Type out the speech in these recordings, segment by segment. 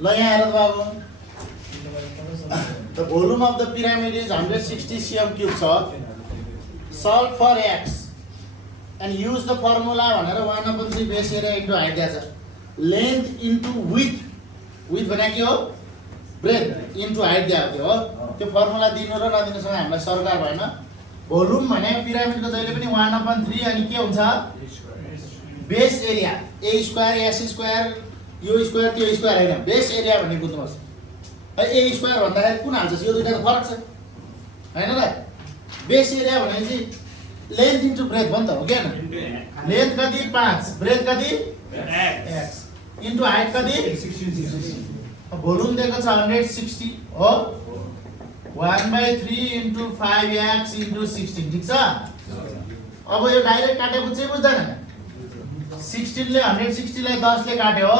ल यहाँ हेर त बाबु the volume of the pyramid is 160 cm cube छ solve for x and use the formula भनेर 1/3 base area into height दिएको छ length into width भने के हो breadth into height दिएको थियो हो त्यो फर्मुला दिनु र नदिनुसँग हामीलाई सरकार भएन भोल्युम भने पिरामिडको जहिले पनि 1/3 अनि के हुन्छ base area a square s square यो स्क्वायर त्यो स्क्वायर हैन बेस एरिया भन्ने बुझ्नुहोस् है a स्क्वायर भन्दाखेरि कुन हाल्छ यो दुईटाको फरक छ हैन र बेस एरिया भनेपछि लेन्थ इन्टु ब्रेथ भन्छ हो के हैन लेन्थ कति 5 ब्रेथ कति x इन्टु हाइट कति 16 भोल्युम दिएको छ 160 हो 1/3 इन्टु 5x इन्टु 16 ठीक छ अब यो डाइरेक्ट काटेको चाहिँ बुझ्दैन 16 ले 160 लाई 10 ले काट्यो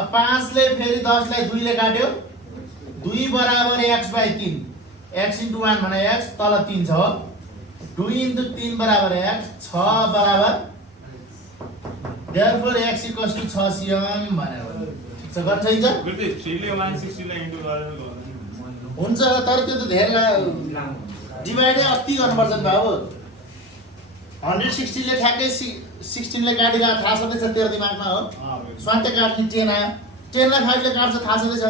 अब 5 ले फेरि 10 लाई 2 ले काट्यो 2 बराबर x/3 x इन्टु 1 भने x तल 3 छ 2 इन्टु 3 बराबर x 6 बराबर therefore x equals to 6 cm भनेर ठीक छ गर्छ हैन गुरुजी 3 ले 160 लाई इन्टु गरेर हुन्छ तर त्यो त धेरै डिभाइडै अस्ति गर्नुपर्छ नि बाबु 160 ले ठ्याक्कै 16 ले काटेर थाहा छँदैछ तेरो दिमागमा हो स्वान्ते काट्ने 10 आयो 10 लाई 5 ले काट्छ थाहा छँदैछ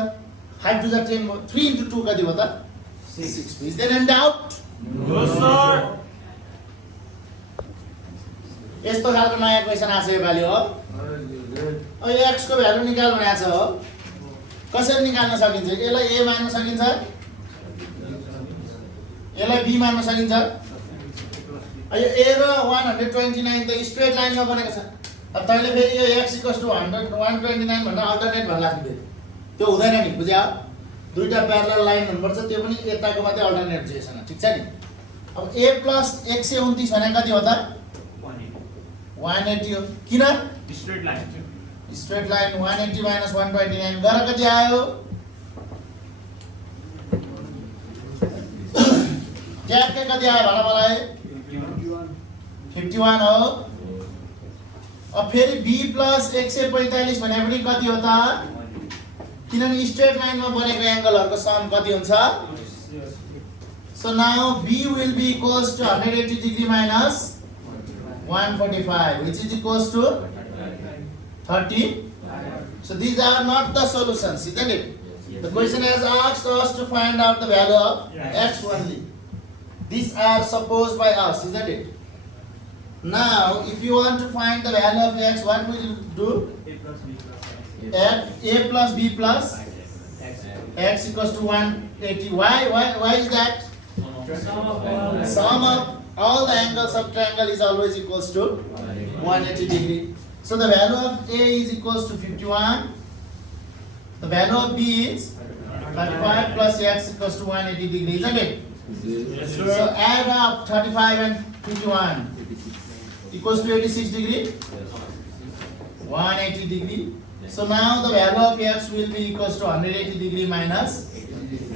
5 to the 10 भयो 3 into 2 कति भयो त 6 is there any doubt no sir यस्तो खालको नयाँ क्वेशन आछ योपालि हो अब x को भ्यालु निकाल भनेको छ हो कसरी निकाल्न सकिन्छ यसलाई a मान्न सकिन्छ यसलाई b मान्न सकिन्छ यो a र 129 त स्ट्रेट लाइनमा बनेको छ अब तैले फेरि यो x 129 भनेर अल्टरनेट भन्ला त्यो हुँदैन नि बुझ्यौ दुईटा प्यारलल लाइन हुनुपर्छ त्यो पनि यताको मात्रै अल्टरनेट जेसन ठीक छ नि अब a + 129 भने कति हो त 180 हो किन स्ट्रेट लाइन 180 - 129 गर कति आयो ट्याक्कै कति आयो भन मलाई 51 हो अब फेरि b + 145 भने पनि कति हो त किनभने स्ट्रेट लाइनमा बनेको एंगलहरुको सम कति हुन्छ so now b will be equals to 180 degree minus 145 which is equals to 30 so these are not the solutions isn't it the question has asked us to find out the value of x only these are supposed by us isn't it now if you want to find the value of x what will you do a plus b plus x equals to 180 why is that sum of all the angles of triangle is always equals to 180 degree so the value of a is equals to 51 the value of b is 35 plus x equals to 180 degree isn't it yes so add up 35 and 51 equals to 86 degree 180 degree so now the value of x will be equals to 180 degree minus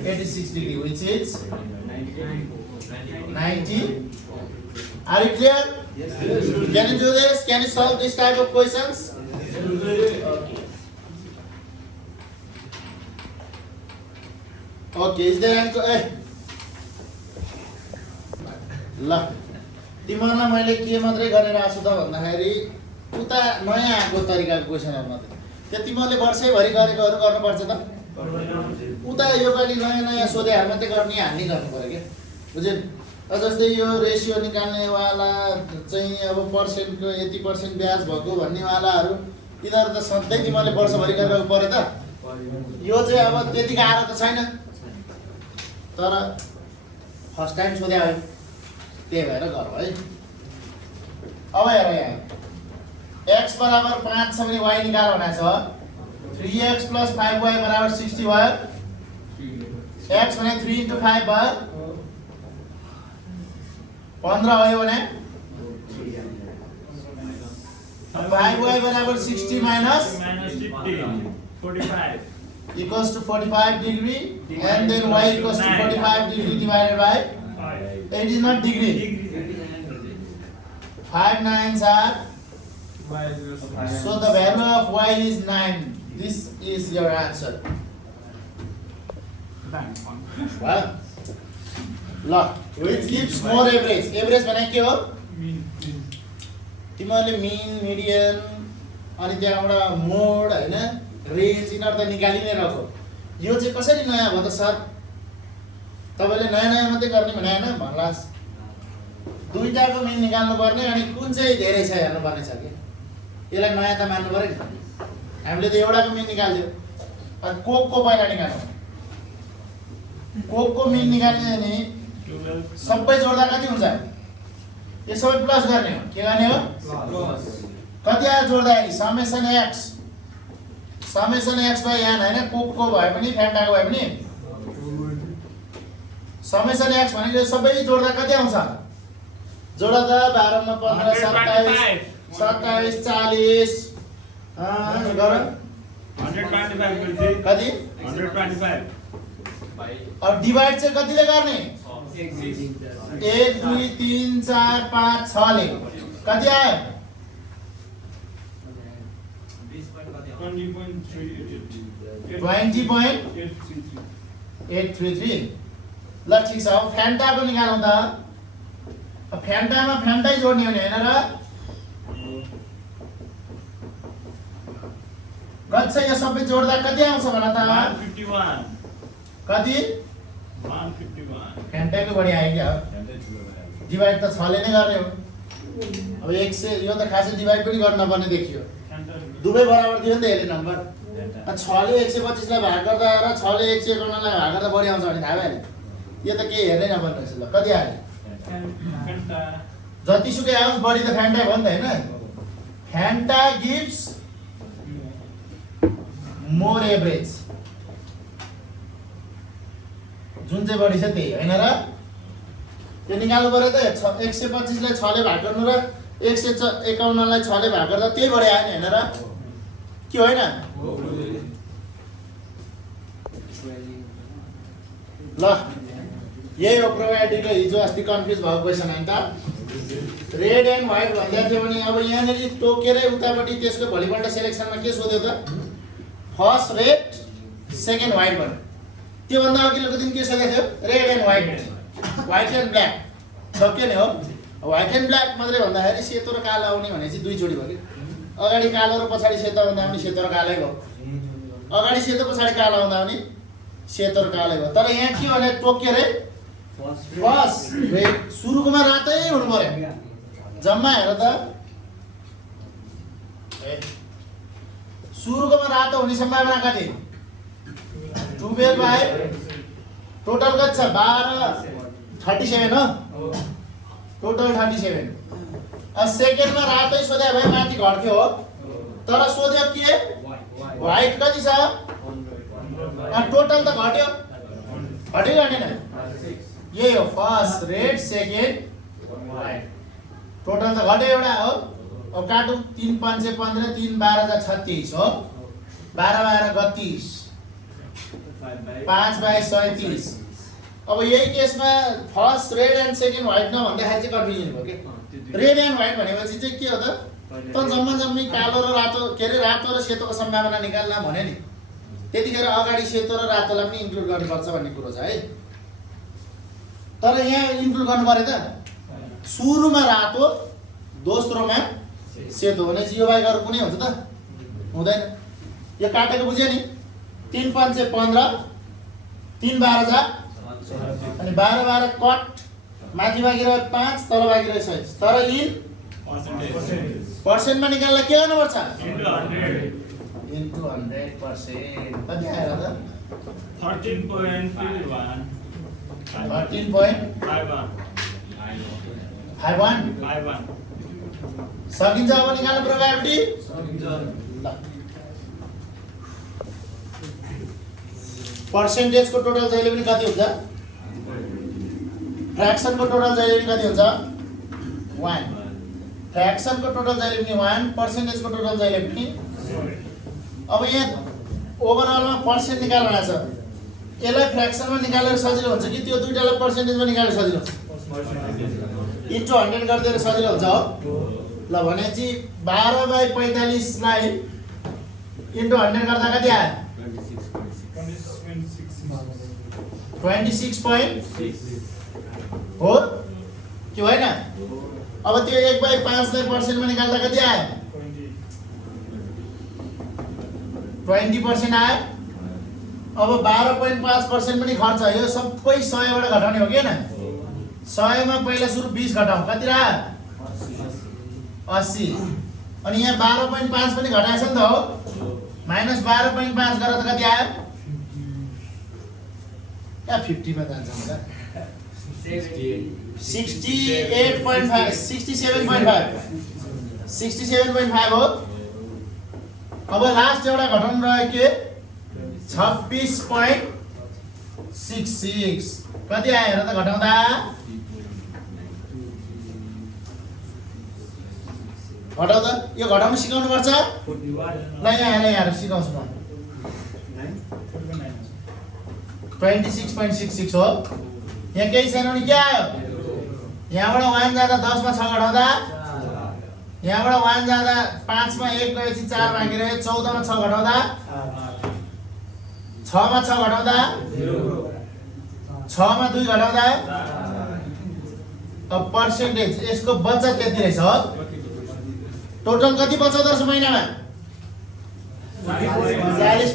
86 degree which is 90 are you clear yes can you do this can you solve this type of questions okay is there any ल तिमीहरुलाई मैले के मात्रै गरेर आछु त भन्दाखेरि उता नयाँ आएको तरिकाको क्वेशनहरु मात्रै त्यो तिमीहरुले वर्षैभरि गरेकोहरु गर्नुपर्छ त उता यो पालि नयाँ सोधेहरु मात्रै गर्ने हामी गर्नु पर्यो के बुझ्यौ जस्तै यो रेशियो निकाल्ने वाला चाहिँ अब पर्सेन्टको यति % ब्याज भएको भन्ने वालाहरु यिनीहरु त सधैँ तिमीहरुले वर्षभरि गरेको पर्यो त यो चाहिँ अब त्यति गाह्रो त छैन तर फर्स्ट टाइम सोधे हो त्यही भएर गरौ है अब हेर यहाँ x बराबर 5 छ भने y निकाल भनेको छ 3x + 5y = 60 भयो x भने 3 * 5 भयो 15 भयो भने 5y = 60 minus 45 equals to 45 degree and then y equals to 45 degree divided by 8 is not degree 5 9s are so the value of y is 9 This is your answer. Wow. ल which gives more average? Average भने के हो? तिमीहरूले mean median अनि त्यहाँबाट मोड हैन range यिनीहरू त निकालि नै रहेको। यो चाहिँ कसरी नयाँ भयो त सर? तपाईले नयाँ नयाँ मात्रै गर्ने भने हैन भन्लास्। दुईटाको मिन निकाल्नु पर्ने अनि कुन चाहिँ धेरै छ हेर्नु पर्ने छ के। यसलाई नयाँ त मान्नु पर्यो नि। हामीले त एउटाको मिन निकाल्दियो। अनि कोकको पहिला निकाल्नु। कोकको मिन निकाल्ने नि सबै जोड्दा कति हुन्छ? यो सबै प्लस गर्ने हो। के गर्ने हो? कति आयो जोड्दाखेरि? समेसन x बाइ n हैन कोकको भए पनि फ्यान्टाको भए पनि समेसन x भनेको यो सबै जोड्दा कति आउँछ? जोडा त 12 मा 15 27 27 40 गर 125 कति? 125 अब डिवाइड चाहिँ कतिले गर्ने? 1 2 3 4 5 6 ले कति आयो? 20.833 ल ठिक छ। अब फ्यान्टाको निकालौँ त। अब फ्यान्टामा फ्यान्टै जोड्ने हो नि हैन र? कति छ यो सबै जोड्दा कति आउँछ भन त? 151 कति? 151 फ्यान्टाको बढी आयो क्या? डिवाइड त 6 ले नै गर्ने हो। अब 1 से यो त खासै डिवाइड पनि गर्न नपर्ने देखियो। दुवै बराबर दियो नि त यसले नम्बर। 6 ले 125 लाई भाग गर्दा र 6 ले 151 लाई भाग गर्दा बढी आउँछ भने थाहा भयो नि। यो त के हेर्नै नपर्ने रहेछ। ल कति आयो? जतिसुकै आओस् बढी त फ्यान्टा भयो नि त हैन? Fanta gives more average. जुन चाहिँ बढी छ त्यही हैन र? त्यो निकाल्नु पर्यो त। 125 लाई 6 ले भाग गर्नु र 151 लाई 6 ले भाग गर्दा त्यही बढी आयो नि हैन र? के होइन? ल यही हो प्रोबेबिलिटीको हिजो अस्ति कन्फ्युज भएको क्वेसन हैन त। रेड एन्ड व्हाइट भन्दै थियो भने अब यहाँनेरि टोकेरै उतापट्टि त्यसको भोलिपल्ट सेलेक्सनमा के सोध्यो त? फर्स्ट रेड सेकेन्ड व्हाइट भन्यो। त्यो भन्दा अघिल्लोको दिन के सोधेको थियो? Red and white and black सक्यो नि हो। व्हाइट एन्ड ब्ल्याक मात्रै भन्दाखेरि सेतो र कालो आउने भनेपछि दुई जोडी भयो कि। अगाडि कालो र पछाडि सेतो आउँदा पनि सेतो र कालै भयो। अगाडि सेतो पछाडि कालो आउँदा पनि सेतो र कालै भयो। तर यहाँ के भने टोकेरै फर्स्ट रेड सुरुकोमा रातै हुनु पर्यो। जम्मा हेर त सुरुकोमा रातो हुने सम्भावना कति? 12/5 टोटल कति छ? 12 37 हो। टोटल 37। अब सेकेन्डमा रातै सोध्या भए माथि घट्थ्यो हो। तर सोध्यो के? व्हाइट कति छ? टोटल त घट्यो। घट्यो घटेन? यही हो first red second white. Total त घट्यो एउटा हो। अब काटौँ 3 5 15 3 12 36 हो। 12 12 32 5/37। अब यही केसमा first red and second white नभन्दाखेरि चाहिँ कन्फ्युजन भयो के। रेड एन्ड व्हाइट भनेपछि चाहिँ के हो त? त जम्मै कालो र रातो के अरे रातो र सेतोको सम्भावना निकाल्न भने नि। त्यतिखेर अगाडि सेतो र रातोलाई पनि इन्क्लुड गर्नुपर्छ भन्ने कुरो छ है। तर यहाँ इन्क्लुड गर्नु पर्यो त। सुरुमा रातो दोस्रोमा सेतो भनेपछि यो बाहेक अरू कुनै हुन्छ त? हुँदैन। यो काटेको बुझ्यो नि? 3 5 15 3 12 अनि 12 12 कट माथि बाँकी रह्यो 5 तल बाँकी रह्यो 6। तर इन पर्सेन्टमा निकाल्न के गर्नुपर्छ? इन्टु 100%। कति आयो त? 13.51 13.51 सकिन्छ। अब निकाल्नु प्रोबेबिलिटी ल पर्सेन्टेजको टोटल जहिले पनि कति हुन्छ? फ्र्याक्सनको टोटल जहिले पनि कति हुन्छ? 1। फ्र्याक्सनको टोटल जहिले पनि 1, पर्सेन्टेजको टोटल जहिले पनि। अब यहाँ ओभरअलमा पर्सेन्ट निकाल्नु भएको छ। यसलाई फ्र्याक्सनमा निकालेर सजिलो हुन्छ कि त्यो दुईटालाई पर्सेन्टेजमा निकालेर सजिलो हुन्छ? इन्टु 100 गरिदिएर सजिलो हुन्छ हो। ल भनेपछि 12/45 लाई इन्टु 100 गर्दा कति आयो? 26.6 हो कि होइन? अब त्यो 1/5 लाई पर्सेन्टमा निकाल्दा कति आयो? 20% आयो। अब 12.5% पनि खर्च, यो सबै 100 बाट घटाउने हो कि हैन? 100 मा पहिला सुरु 20 घटाउँ, कति रह्यो? 80। अनि यहाँ 12.5 पनि घटाएछ नि त हो, माइनस 12.5 गरेर त कति आयो? या 50 मा जान्छ नि त, 68.5 67.5 हो। अब लास्ट एउटा घटाउनु रह्यो के? 26.66 कति आयो हेर त घटाउँदा? घटाउँदा यो घटाउनु सिकाउनु पर्छ ल। यहाँ हेर सिकाउँछु म। 26.66 हो। यहाँ केही छैन भने के आयो? यहाँबाट 1 जाँदा 10 मा 6 घटाउँदा, यहाँबाट 1 जाँदा 5 मा 1 गएपछि 4 बाँकी रह्यो, 14 मा 6 घटाउँदा, 6 मा 6 घटाउँदा 6 मा 2 घटाउँदा। अब पर्सेन्टेज यसको बचत यति रहेछ हो। टोटल कति बचाउँदो रहेछ महिनामा? 40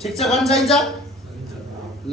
ठिक छ, गर्न चाहिन्छ ल।